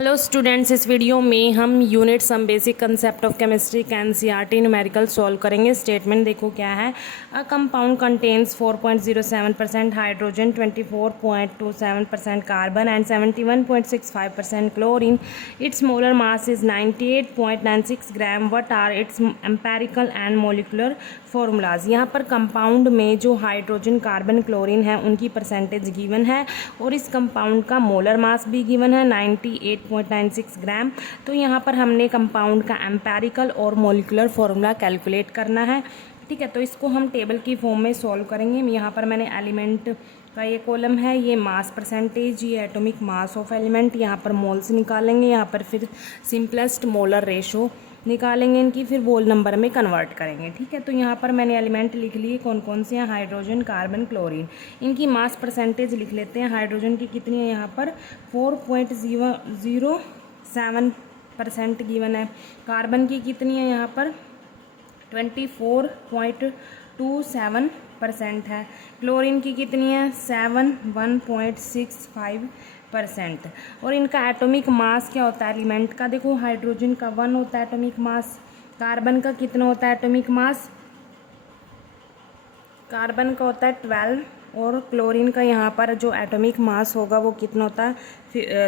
Hello students, इस video में हम unit some basic concept of chemistry NCERT numerical solve करेंगे। स्टेटमेंट देखो क्या है। A compound contains 4.07% hydrogen, 24.27% carbon and 71.65% chlorine. Its molar mass is 98.96 gram. What are its empirical and molecular formulas. यहाँ पर compound में जो हाइड्रोजन, कार्बन, क्लोरीन है उनकी परसेंटेज गिवन है और इस कंपाउंड का मोलर मास भी गिवन है 98.96 ग्राम। तो यहाँ पर हमने कंपाउंड का एम्पेरिकल और मोलिकुलर फॉर्मूला कैलकुलेट करना है। ठीक है, तो इसको हम टेबल की फॉर्म में सॉल्व करेंगे। यहाँ पर मैंने एलिमेंट का ये कॉलम है, ये मास परसेंटेज, ये एटॉमिक मास ऑफ एलिमेंट, यहाँ पर मोल्स निकालेंगे, यहाँ पर फिर सिंपलेस्ट मोलर रेशो निकालेंगे इनकी, फिर बोल नंबर में कन्वर्ट करेंगे। ठीक है, तो यहाँ पर मैंने एलिमेंट लिख लिए कौन कौन से हैं, हाइड्रोजन, कार्बन, क्लोरीन। इनकी मास परसेंटेज लिख लेते हैं। हाइड्रोजन की कितनी है, यहाँ पर 4.07% गिवन है। कार्बन की कितनी है, यहाँ पर 24.27% है। क्लोरीन की कितनी है, 71.65%। और इनका एटॉमिक मास क्या होता है एलिमेंट का, देखो हाइड्रोजन का 1 होता है एटॉमिक मास। कार्बन का कितना होता है एटॉमिक मास, कार्बन का होता है 12। और क्लोरीन का यहाँ पर जो एटॉमिक मास होगा वो कितना होता है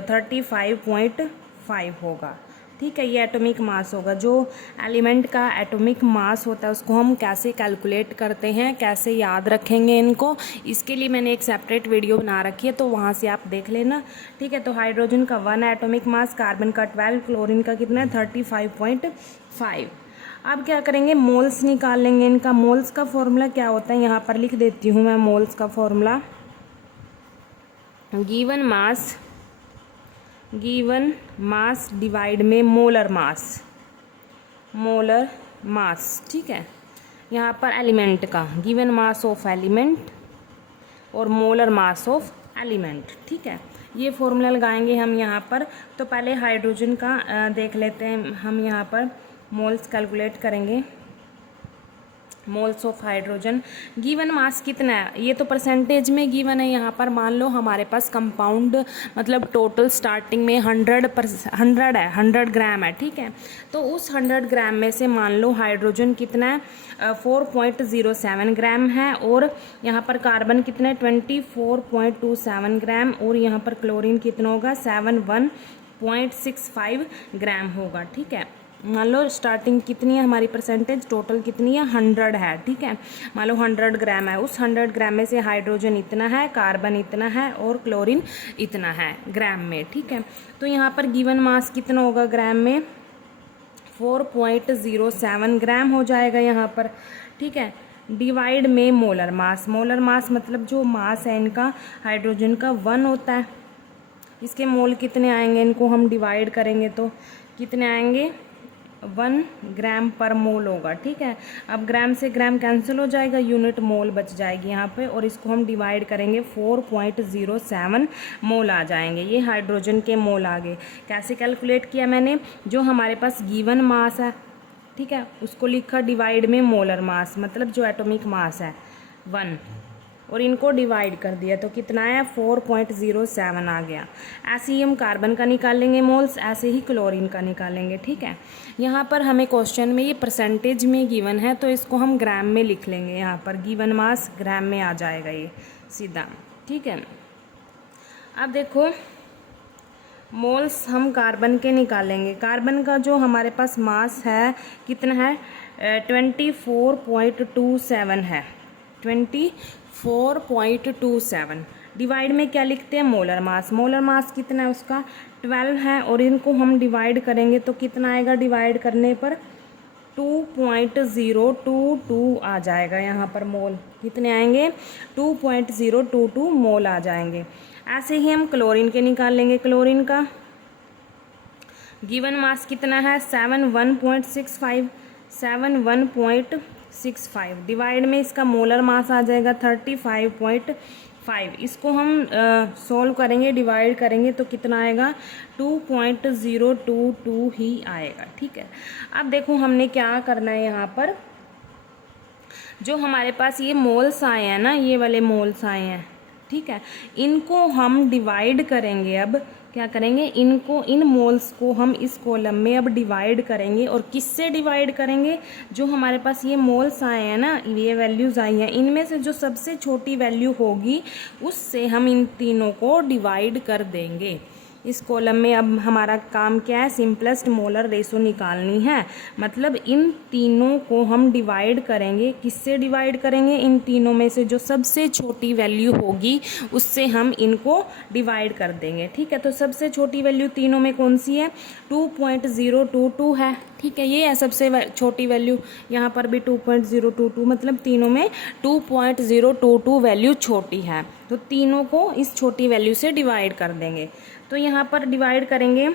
35.5 होगा। ठीक है, ये एटॉमिक मास होगा। जो एलिमेंट का एटॉमिक मास होता है उसको हम कैसे कैलकुलेट करते हैं, कैसे याद रखेंगे इनको, इसके लिए मैंने एक सेपरेट वीडियो बना रखी है, तो वहाँ से आप देख लेना। ठीक है, तो हाइड्रोजन का 1 एटॉमिक मास, कार्बन का 12, क्लोरीन का कितना है 35.5। अब क्या करेंगे, मोल्स निकाल लेंगे इनका। मोल्स का फॉर्मूला क्या होता है, यहाँ पर लिख देती हूँ मैं मोल्स का फॉर्मूला। गिवन मास डिवाइड में मोलर मास। ठीक है, यहाँ पर एलिमेंट का गिवन मास ऑफ एलिमेंट और मोलर मास ऑफ एलिमेंट। ठीक है, ये फॉर्मूला लगाएंगे हम यहाँ पर। तो पहले हाइड्रोजन का देख लेते हैं हम। यहाँ पर मोल्स कैलकुलेट करेंगे। Moles of hydrogen, given mass कितना है, ये तो परसेंटेज में गिवन है। यहाँ पर मान लो हमारे पास कंपाउंड मतलब टोटल स्टार्टिंग में 100 ग्राम है। ठीक है, तो उस 100 ग्राम में से मान लो हाइड्रोजन कितना है 4.07 ग्राम है, और यहाँ पर कार्बन कितना है 24.27 ग्राम, और यहाँ पर क्लोरीन कितना होगा 71.65 ग्राम होगा। ठीक है, मान लो स्टार्टिंग कितनी है हमारी परसेंटेज, टोटल कितनी है 100 है। ठीक है, मान लो 100 ग्राम है, उस 100 ग्राम में से हाइड्रोजन इतना है, कार्बन इतना है और क्लोरीन इतना है ग्राम में। ठीक है, तो यहाँ पर गिवन मास कितना होगा ग्राम में 4.07 ग्राम हो जाएगा यहाँ पर। ठीक है, डिवाइड में मोलर मास मतलब जो मास है इनका हाइड्रोजन का 1 होता है। इसके मोल कितने आएंगे, इनको हम डिवाइड करेंगे तो कितने आएंगे 1 ग्राम पर मोल होगा। ठीक है, अब ग्राम से ग्राम कैंसिल हो जाएगा, यूनिट मोल बच जाएगी यहाँ पे, और इसको हम डिवाइड करेंगे 4.07 मोल आ जाएंगे। ये हाइड्रोजन के मोल आ गए। कैसे कैलकुलेट किया मैंने, जो हमारे पास गिवन मास है, ठीक है, उसको लिखा डिवाइड में मोलर मास मतलब जो एटॉमिक मास है 1, और इनको डिवाइड कर दिया तो कितना आया 4.07 आ गया। ऐसे ही हम कार्बन का निकालेंगे मोल्स, ऐसे ही क्लोरीन का निकालेंगे। ठीक है, यहाँ पर हमें क्वेश्चन में ये परसेंटेज में गिवन है तो इसको हम ग्राम में लिख लेंगे। यहाँ पर गिवन मास ग्राम में आ जाएगा ये सीधा। ठीक है, अब देखो मोल्स हम कार्बन के निकालेंगे। कार्बन का जो हमारे पास मास है कितना है 24.27 है, 24.27। डिवाइड में क्या लिखते हैं मोलर मास कितना है उसका 12 है, और इनको हम डिवाइड करेंगे तो कितना आएगा, डिवाइड करने पर 2.022 आ जाएगा। यहाँ पर मोल कितने आएंगे 2.022 मोल आ जाएंगे। ऐसे ही हम क्लोरीन के निकाल लेंगे। क्लोरीन का गिवन मास कितना है 71.65। डिवाइड में इसका मोलर मास आ जाएगा 35.5। इसको हम सॉल्व करेंगे, डिवाइड करेंगे तो कितना आएगा 2.022 ही आएगा। ठीक है, अब देखो हमने क्या करना है, यहाँ पर जो हमारे पास ये मोल्स आए हैं ना, ये वाले मोल्स आए हैं, ठीक है, इनको हम डिवाइड करेंगे अब क्या करेंगे, इनको, इन मोल्स को हम इस कॉलम में अब डिवाइड करेंगे। और किससे डिवाइड करेंगे, जो हमारे पास ये मोल्स आए हैं ना, ये वैल्यूज़ आई हैं, इनमें से जो सबसे छोटी वैल्यू होगी उससे हम इन तीनों को डिवाइड कर देंगे। इस कॉलम में अब हमारा काम क्या है, सिंपलेस्ट मोलर रेशो निकालनी है। मतलब इन तीनों को हम डिवाइड करेंगे। किससे डिवाइड करेंगे, इन तीनों में से जो सबसे छोटी वैल्यू होगी उससे हम इनको डिवाइड कर देंगे। ठीक है, तो सबसे छोटी वैल्यू तीनों में कौन सी है, 2.022 है। ठीक है, ये है सबसे छोटी वैल्यू। यहाँ पर भी 2.022, मतलब तीनों में 2.022 वैल्यू छोटी है। तो तीनों को इस छोटी वैल्यू से डिवाइड कर देंगे। तो यहाँ पर डिवाइड करेंगे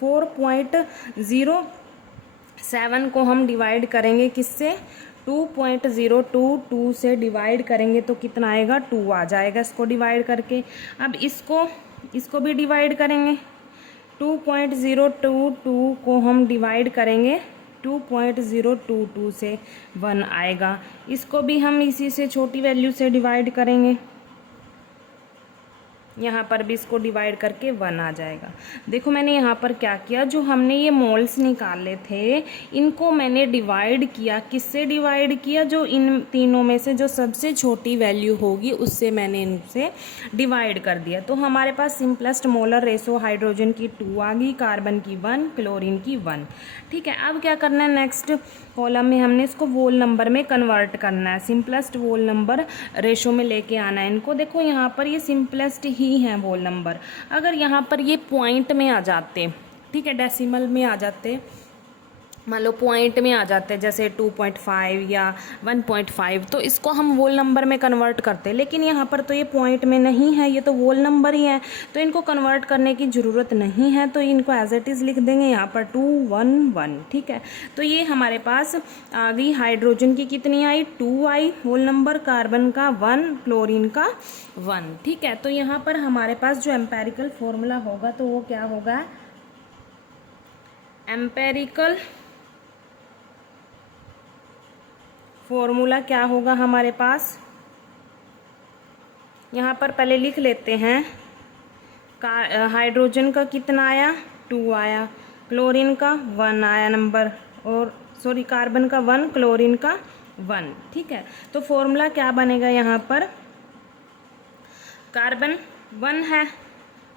4.07 को हम डिवाइड करेंगे किससे, 2.022 से डिवाइड करेंगे तो कितना आएगा, 2 आ जाएगा इसको डिवाइड करके। अब इसको भी डिवाइड करेंगे, 2.022 को हम डिवाइड करेंगे 2.022 से 1 आएगा। इसको भी हम इसी से छोटी वैल्यू से डिवाइड करेंगे, यहाँ पर भी इसको डिवाइड करके 1 आ जाएगा। देखो मैंने यहाँ पर क्या किया, जो हमने ये मोल्स निकाले थे इनको मैंने डिवाइड किया। किससे डिवाइड किया, जो इन तीनों में से जो सबसे छोटी वैल्यू होगी उससे मैंने इनसे डिवाइड कर दिया। तो हमारे पास सिंपलेस्ट मोलर रेशो हाइड्रोजन की 2 आ गई, कार्बन की 1, क्लोरीन की 1। ठीक है, अब क्या करना है, नेक्स्ट कॉलम में हमने इसको वोल नंबर में कन्वर्ट करना है, सिंपलेस्ट वोल नंबर रेशो में लेके आना है इनको। देखो यहाँ पर ये सिंपलेस्ट ही है वोल नंबर। अगर यहाँ पर ये पॉइंट में आ जाते, ठीक है, डेसिमल में आ जाते, मान लो पॉइंट में आ जाते जैसे 2.5 या 1.5, तो इसको हम वोल नंबर में कन्वर्ट करते। लेकिन यहाँ पर तो ये पॉइंट में नहीं है, ये तो वोल नंबर ही है, तो इनको कन्वर्ट करने की ज़रूरत नहीं है। तो इनको एज इट इज़ लिख देंगे यहाँ पर 211। ठीक है, तो ये हमारे पास आ गई। हाइड्रोजन की कितनी आई, 2 आई वोल नंबर, कार्बन का 1, क्लोरीन का 1। ठीक है, तो यहाँ पर हमारे पास जो एम्पेरिकल फॉर्मूला होगा तो वो क्या होगा, एम्पेरिकल फॉर्मूला क्या होगा हमारे पास, यहाँ पर पहले लिख लेते हैं। हाइड्रोजन का कितना आया, 2 आया, क्लोरीन का 1 आया नंबर, और सॉरी कार्बन का 1, क्लोरीन का 1। ठीक है, तो फॉर्मूला क्या बनेगा, यहाँ पर कार्बन 1 है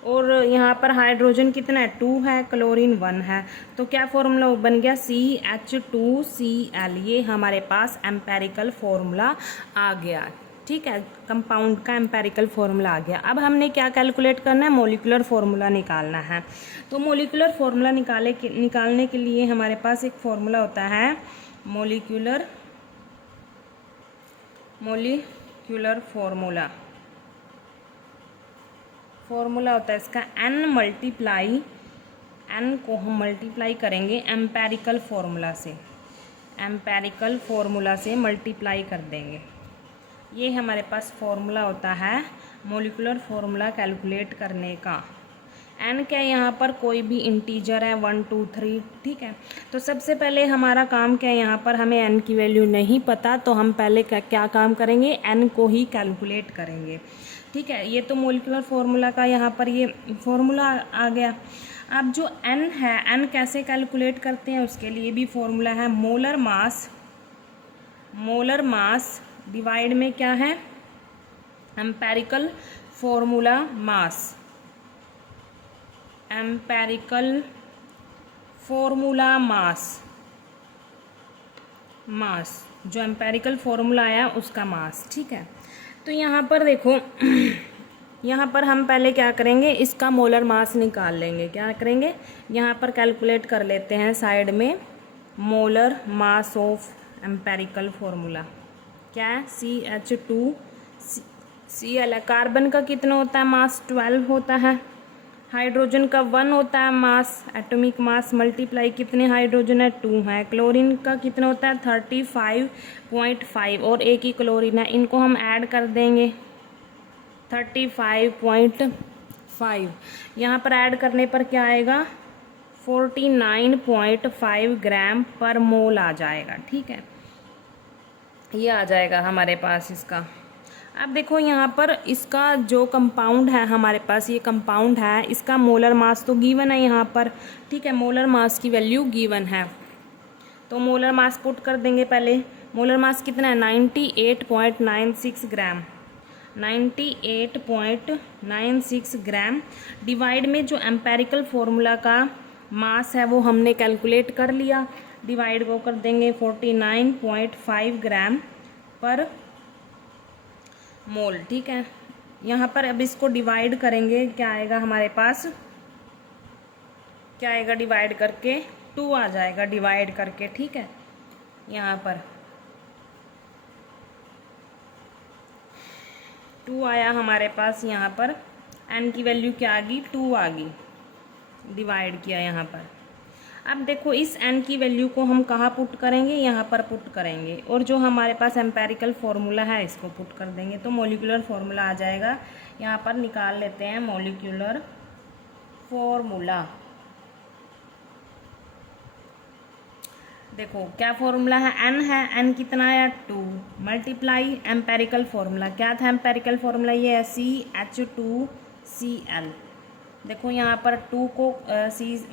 और यहाँ पर हाइड्रोजन कितना है, 2 है, क्लोरीन 1 है। तो क्या फॉर्मूला बन गया, CH2Cl। ये हमारे पास एम्पेरिकल फॉर्मूला आ गया। ठीक है, कंपाउंड का एम्पेरिकल फॉर्मूला आ गया। अब हमने क्या कैलकुलेट करना है, मोलिकुलर फॉर्मूला निकालना है। तो मोलिकुलर फॉर्मूला निकालने के लिए हमारे पास एक फॉर्मूला होता है, मोलिकुलर फॉर्मूला होता है इसका n को हम मल्टीप्लाई करेंगे एम्पेरिकल फॉर्मूला से मल्टीप्लाई कर देंगे। ये हमारे पास फॉर्मूला होता है मोलिकुलर फॉर्मूला कैलकुलेट करने का। n क्या है, यहाँ पर कोई भी इंटीजर है, 1 2 3। ठीक है, तो सबसे पहले हमारा काम क्या है, यहाँ पर हमें n की वैल्यू नहीं पता, तो हम पहले क्या काम करेंगे, n को ही कैलकुलेट करेंगे। ठीक है, ये तो मोलिकुलर फॉर्मूला का यहाँ पर ये फॉर्मूला आ गया। अब जो n है, n कैसे कैलकुलेट करते हैं उसके लिए भी फॉर्मूला है, मोलर मास डिवाइड में क्या है, empirical formula mass, empirical formula mass, जो एम्पेरिकल फॉर्मूला आया उसका मास। ठीक है, तो यहाँ पर देखो यहाँ पर हम पहले क्या करेंगे, इसका मोलर मास निकाल लेंगे। क्या करेंगे, यहाँ पर कैलकुलेट कर लेते हैं साइड में, molar mass of empirical formula क्या है, CH2Cl। कार्बन का कितना होता है मास, 12 होता है। हाइड्रोजन का 1 होता है मास, एटॉमिक मास, मल्टीप्लाई कितने हाइड्रोजन है, 2 है। क्लोरीन का कितना होता है, 35.5, और एक ही क्लोरीन है, इनको हम ऐड कर देंगे 35.5। यहाँ पर ऐड करने पर क्या आएगा, 49.5 ग्राम पर मोल आ जाएगा। ठीक है, ये आ जाएगा हमारे पास इसका। अब देखो यहाँ पर इसका जो कंपाउंड है हमारे पास, ये कंपाउंड है, इसका मोलर मास तो गिवन है यहाँ पर, ठीक है, मोलर मास की वैल्यू गिवन है। तो मोलर मास पुट कर देंगे पहले। मोलर मास कितना है 98.96 ग्राम, 98.96 ग्राम। डिवाइड में जो एम्पेरिकल फॉर्मूला का मास है वो हमने कैलकुलेट कर लिया, डिवाइड को कर देंगे 49.5 ग्राम पर मोल, ठीक है। यहाँ पर अब इसको डिवाइड करेंगे, क्या आएगा हमारे पास, क्या आएगा डिवाइड करके 2 आ जाएगा डिवाइड करके, ठीक है। यहाँ पर 2 आया हमारे पास, यहाँ पर n की वैल्यू क्या आ गई 2 आ गई, डिवाइड किया यहाँ पर। अब देखो इस n की वैल्यू को हम कहाँ पुट करेंगे, यहाँ पर पुट करेंगे, और जो हमारे पास एम्पेरिकल फॉर्मूला है इसको पुट कर देंगे, तो मॉलिक्यूलर फॉर्मूला आ जाएगा। यहाँ पर निकाल लेते हैं मॉलिक्यूलर फॉर्मूला। देखो क्या फॉर्मूला है, n है, n कितना आया 2 मल्टीप्लाई एम्पेरिकल फॉर्मूला, क्या था एम्पेरिकल फॉर्मूला, ये है CH2Cl। देखो यहाँ पर 2 को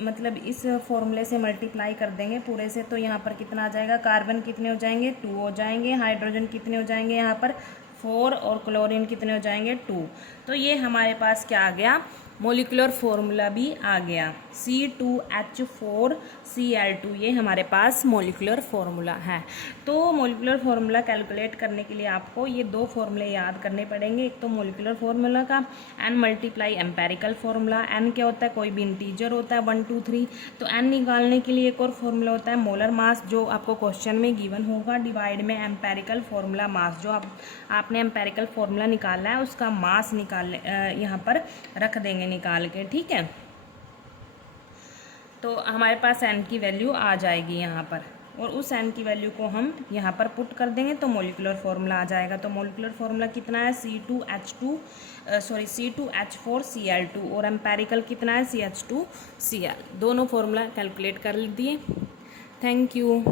मतलब इस फॉर्मूले से मल्टीप्लाई कर देंगे पूरे से, तो यहाँ पर कितना आ जाएगा, कार्बन कितने हो जाएंगे 2 हो जाएंगे, हाइड्रोजन कितने हो जाएंगे यहाँ पर 4, और क्लोरीन कितने हो जाएंगे 2। तो ये हमारे पास क्या आ गया, मोलिकुलर फॉर्मूला भी आ गया, C2H4Cl2, ये हमारे पास मोलिकुलर फॉर्मूला है। तो मोलिकुलर फॉर्मूला कैलकुलेट करने के लिए आपको ये 2 फॉर्मूले याद करने पड़ेंगे। एक तो मोलिकुलर फॉर्मूला का n multiply empirical formula. n क्या होता है, कोई भी इंटीजर होता है 1 2 3। तो n निकालने के लिए एक और फॉर्मूला होता है मोलर मास, जो आपको क्वेश्चन में गिवन होगा, डिवाइड में एम्पेरिकल फॉर्मूला मास, जो आपने एम्पेरिकल फॉर्मूला निकाला है उसका मास निकाल यहाँ पर रख देंगे निकाल के, ठीक है। तो हमारे पास n की वैल्यू आ जाएगी यहाँ पर, और उस n की वैल्यू को हम यहाँ पर पुट कर देंगे तो मोलिकुलर फॉर्मूला आ जाएगा। तो मोलिकुलर फॉर्मूला कितना है C2H4Cl2, और एम्पेरिकल कितना है CH2Cl। दोनों फॉर्मूला कैलकुलेट कर दिए। Thank you.